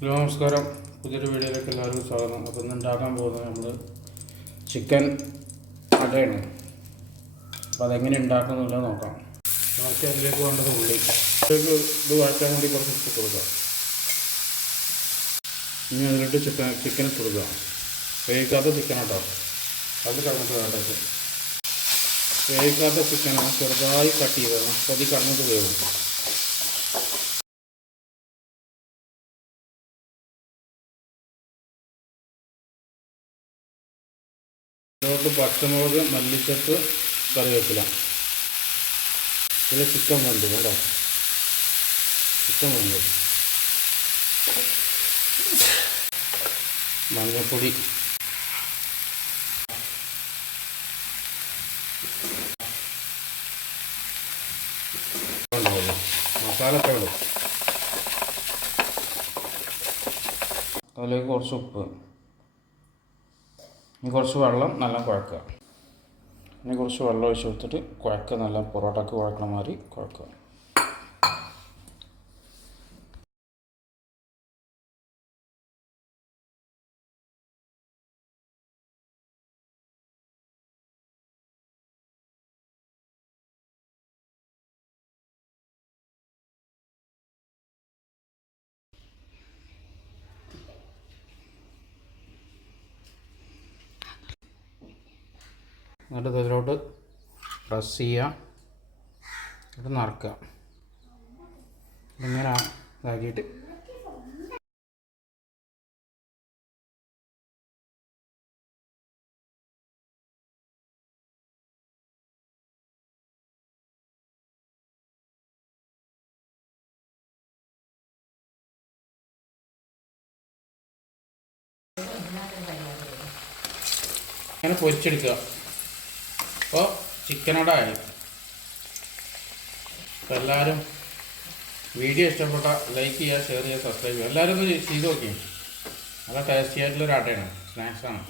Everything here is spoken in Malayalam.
ഹലോ നമസ്കാരം, പുതിയൊരു വീഡിയോയിലേക്ക് എല്ലാവർക്കും സ്വാഗതം. അപ്പോൾ ഇന്ന് ഉണ്ടാക്കാൻ പോകുന്നത് നമ്മൾ ചിക്കൻ അടയാണ്. അപ്പോൾ അതെങ്ങനെ ഉണ്ടാക്കുന്നുള്ളത് നോക്കാം. ബാക്കി അതിലേക്ക് വേണ്ടത് ഉള്ളി. ഇത് വഴറ്റാൻ വേണ്ടി കുറച്ച് ഇട്ട് കൊടുക്കുക. ഇനി അതിലിട്ട് ചിക്കൻ ഇട്ട് കൊടുക്കുക. വേവിക്കാത്ത ചിക്കൻ കേട്ടോ, അത് കടന്നിട്ട് വേണ്ടത്. വേവിക്കാത്ത ചിക്കനാണ്, ചെറുതായി കട്ട് ചെയ്തതാണ്. അപ്പോൾ അത് കടന്നിട്ട് വേവും. ഇതിലോട്ട് പച്ചമുളക്, മല്ലിച്ചപ്പ്, കറിവേപ്പില. ഇതിൽ ചിക്കൻ വെന്ത് കേട്ടോ, ചിക്കൻ വെന്ത്. മഞ്ഞൾപ്പൊടി, മസാലയൊക്കെ ഇടും. അതിലേക്ക് കുറച്ച് ഉപ്പ്, ഇനി കുറച്ച് വെള്ളം നല്ല കുഴക്കുക. ഇനി കുറച്ച് വെള്ളം ഒഴിച്ച് കൊടുത്തിട്ട് കുഴക്കുക, നല്ല പൊറോട്ടക്ക് കുഴക്കണ മാതിരി കുഴക്കുക. എന്നിട്ട് ഇതിലോട്ട് പ്രസ് ചെയ്യുക, എന്നിട്ട് നിറക്കുക. ഇങ്ങനെ ഇതാക്കിയിട്ട് ഇങ്ങനെ പൊരിച്ചെടുക്കുക. അപ്പോൾ ചിക്കൻ അട ആയി. അപ്പോൾ എല്ലാവരും വീഡിയോ ഇഷ്ടപ്പെട്ട ലൈക്ക് ചെയ്യുക, ഷെയർ ചെയ്യുക, സബ്സ്ക്രൈബ് ചെയ്യുക. എല്ലാവരും ഒന്ന് ചെയ്ത് നോക്കി. നല്ല ടേസ്റ്റി ആയിട്ടുള്ളൊരു അടയാണ്, സ്നാക്സാണ്.